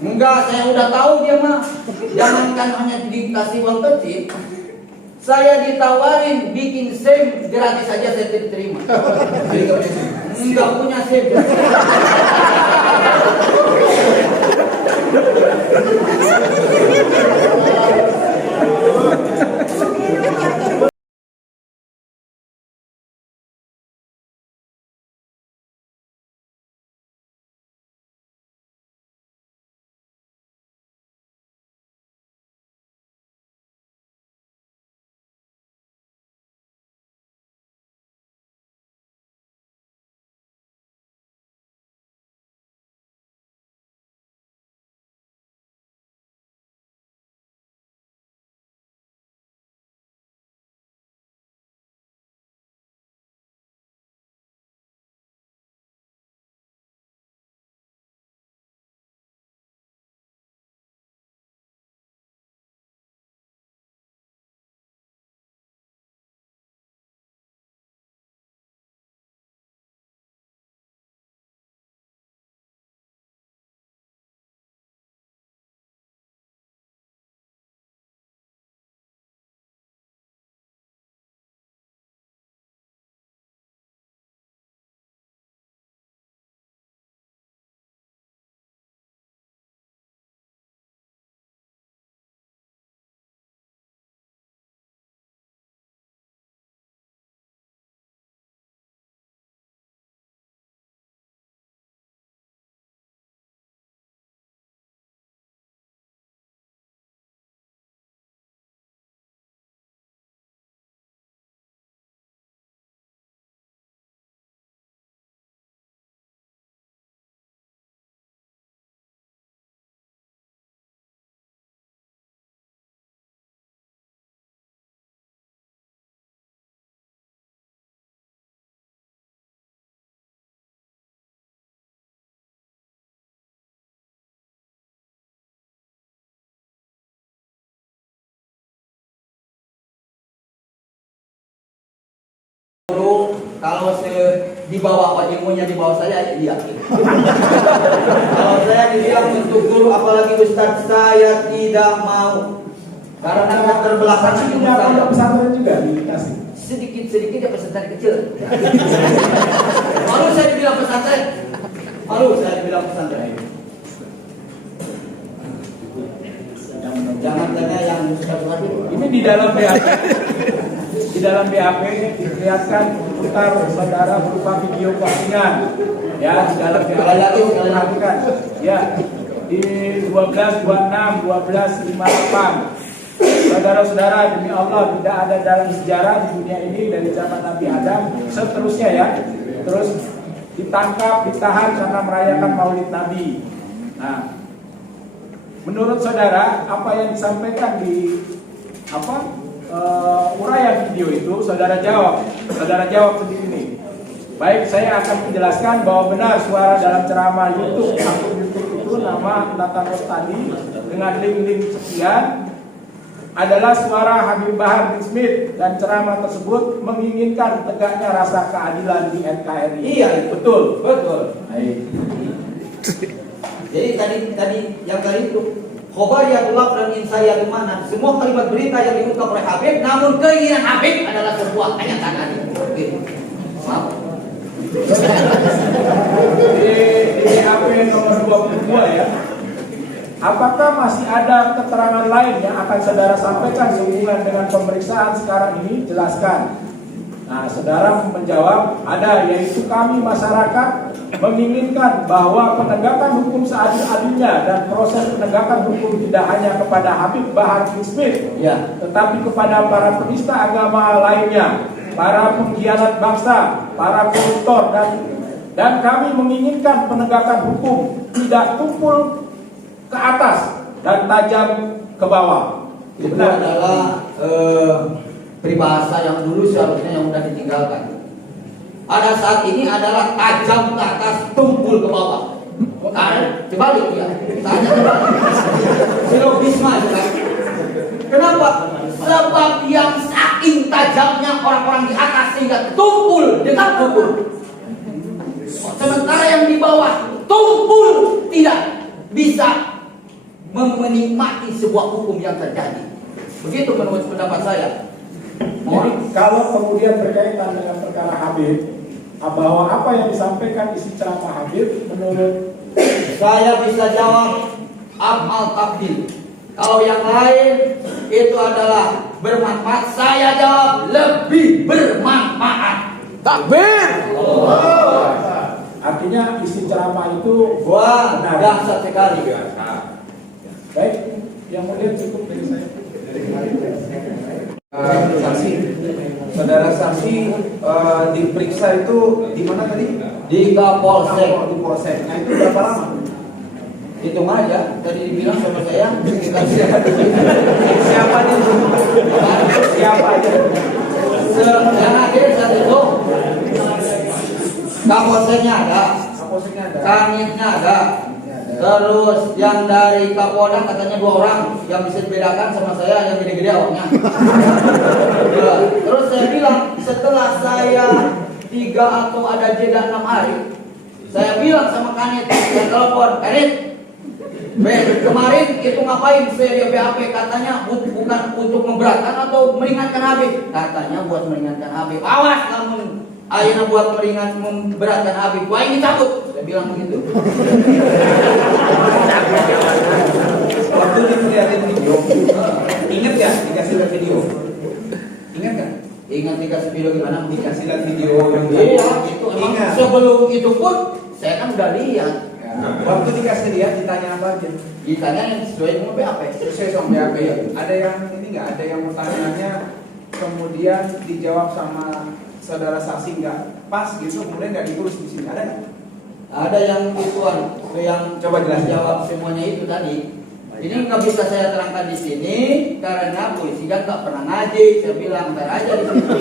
Enggak, saya udah tahu dia mah. Jangankan hanya dikasih uang kecil, saya ditawarin bikin SIM gratis saja saya tidak terima. Enggak punya SIM. Kalau di bawah ilmunya di bawah saya, iya. Kalau saya dibilang untuk guru, apalagi ustadz, saya tidak mau. Karena keterbelakangan ilmu saya. Pesantren juga dikasih. Sedikit ya pesantren kecil. Malu saya dibilang pesantren. Malu saya dibilang pesantren. Jangan tanya yang ustadz lagi. Ini di dalam BAP. Di dalam BAP dilihatkan putar saudara berupa video postingan. Ya, di dalam BAP perhatikan. Ya, di 12, 26, 12, 58. Saudara-saudara, demi Allah tidak ada dalam sejarah di dunia ini dari zaman Nabi Adam seterusnya ya. Terus ditangkap, ditahan karena merayakan Maulid Nabi. Nah, menurut saudara apa yang disampaikan di uraian video itu, saudara jawab sendiri nih. Baik, saya akan menjelaskan bahwa benar suara dalam ceramah YouTube, akun YouTube itu nama Nathan Rostadi dengan link-link sekian adalah suara Habib Bahar bin Smith, dan ceramah tersebut menginginkan tegaknya rasa keadilan di NKRI. Iya, betul. Baik. Jadi tadi yang tadi itu khobariyatullah dan insayat mana, semua kalimat berita yang diungkap oleh Habib, namun keinginan Habib adalah sebuah kenyataan. Gitu. Maaf. Di AP nomor 22 ya. Apakah masih ada keterangan lain yang akan saudara sampaikan sehubungan dengan pemeriksaan sekarang ini? Jelaskan. Nah, saudara menjawab, ada, yaitu kami masyarakat menginginkan bahwa penegakan hukum seadil-adilnya dan proses penegakan hukum tidak hanya kepada Habib Bahar bin Smith, ya, tetapi kepada para penista agama lainnya, para pengkhianat bangsa, para koruptor, dan kami menginginkan penegakan hukum tidak tumpul ke atas dan tajam ke bawah. Itu adalah peribahasa yang dulu seharusnya yang sudah ditinggalkan. Pada saat ini adalah tajam ke atas, tumpul ke bawah. Karena dibalik ya, tanya dibalik. Silogisme itu kan. Kenapa? Sebab yang saking tajamnya orang-orang di atas sehingga tumpul dengan tumpul. Sementara yang di bawah tumpul tidak bisa menikmati sebuah hukum yang terjadi. Begitu menurut pendapat saya. Jadi kalau kemudian berkaitan dengan perkara Habib, bahwa apa yang disampaikan isi ceramah Habib menurut Saya bisa jawab amal takdir. Kalau yang lain itu adalah bermanfaat, saya jawab lebih bermanfaat. Takbir. artinya isi ceramah itu Wah, benar. dahsyat sekali. Baik, yang mulia cukup dari saya. Saksi, saudara saksi diperiksa itu di mana tadi? Di Kapolsek. Di Polsek. Nah itu berapa lama? Hitung aja, tadi dibilang sama saya sekitar Siapa nih? Siapa aja? yang akhir saat itu Kapolseknya ada, Kapolseknya ada. Kanitnya ada, terus yang dari Kapolda katanya 2 orang yang bisa dibedakan sama saya yang gede-gede awaknya. Ya, terus saya bilang setelah saya 3 atau ada jeda 6 hari, saya bilang sama Kanit, saya telepon, Kanit, kemarin itu ngapain saya di BAP? Katanya bukan untuk memberatkan atau meringankan Habib. Katanya buat meringankan Habib. Awas namun ayeuna buat memberatkan Habib. Wah ini cabut. Saya bilang begitu. Waktu dilihatin video, ingat ya dikasih lihat video? Ingat kan? Ingat dikasih video gimana? Dikasih lihat video yang Iya, itu emang Ingat. sebelum itu pun saya kan udah lihat. Waktu dikasih lihat ditanya apa aja? Ditanya yang sesuai dengan BAP. Sesuai sama BAP ya. Ada yang ini nggak? Ada yang pertanyaannya kemudian dijawab sama saudara saksi nggak pas gitu, kemudian nggak ditulis di sini, ada nggak? Ada yang ituan, yang Coba jelasin. jawab semuanya itu tadi. Ini nggak bisa saya terangkan di sini karena polisi kan nggak pernah ngaji. Saya bilang ntar aja di sini.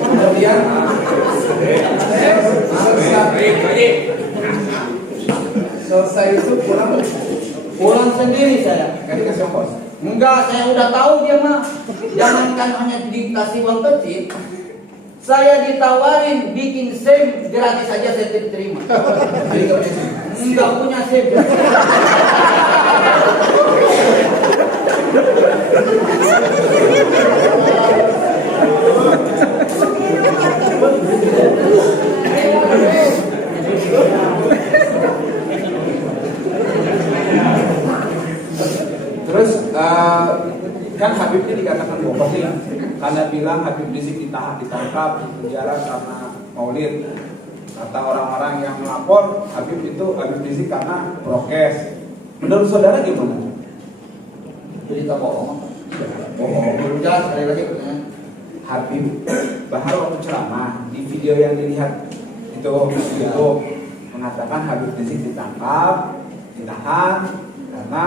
Kemudian selesai itu Pulang sendiri saya. nggak dikasih ongkos. Enggak, saya udah tahu dia mah. Jangankan hanya dikasih uang kecil. Saya ditawarin bikin SIM gratis aja saya tidak terima. Jadi nggak punya SIM. Enggak punya SIM. Terus kan Habib ini dikatakan bohong nih, karena bilang Habib Rizik ditangkap di penjara karena maulid. Kata orang-orang yang melapor Habib Rizik karena prokes. Menurut saudara gimana? Berita bohong. Bohong. Jelas sekali lagi pertanyaan. Habib Bahar waktu ceramah di video yang dilihat itu mengatakan Habib Rizik ditangkap, ditahan karena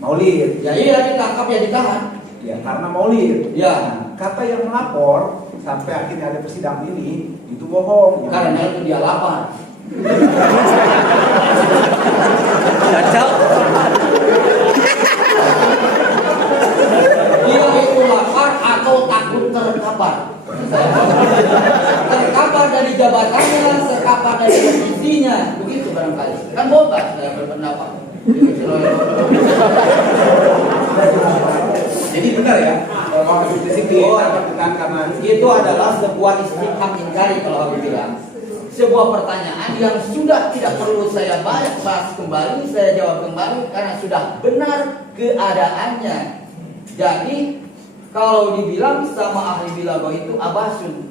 maulid. Ya iya ditangkap ya ditahan. Ya karena maulid. Ya. Nah, kata yang melapor sampai akhirnya ada persidangan ini itu bohong. Ya. Karena itu dia lapar. Dia itu lapar atau takut terkapar. Terkapar dari jabatannya, terkapar dari posisinya, begitu barangkali. Kan bebas saya berpendapat. Jadi benar ya kalau Habib Rizik ditangkap karena Itu adalah sebuah istiham ingkari kalau Habib bilang. Sebuah pertanyaan yang sudah tidak perlu saya bahas kembali, saya jawab kembali karena sudah benar keadaannya. Jadi kalau dibilang sama ahli bilago itu abasun.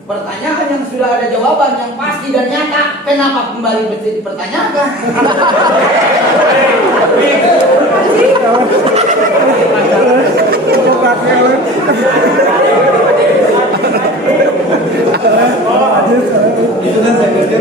Pertanyaan yang sudah ada jawaban yang pasti dan nyata, kenapa kembali mesti dipertanyakan? itu kan saya pikir